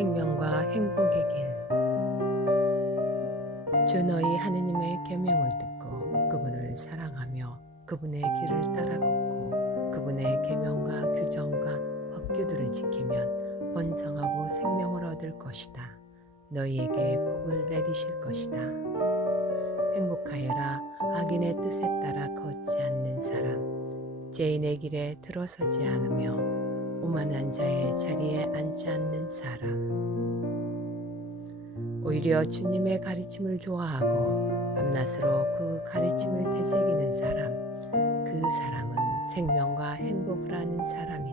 생명과 행복의 길. 주 너희 하느님의 계명을 듣고 그분을 사랑하며 그분의 길을 따라 걷고 그분의 계명과 규정과 법규들을 지키면 번성하고 생명을 얻을 것이다. 너희에게 복을 내리실 것이다. 행복하여라. 악인의 뜻에 따라 걷지 않는 사람, 죄인의 길에 들어서지 않으며 오만한 자의 자리에 앉지 않는 사람, 오히려 주님의 가르침을 좋아하고 밤낮으로 그 가르침을 되새기는 사람, 그 사람은 생명과 행복을 아는 사람이다.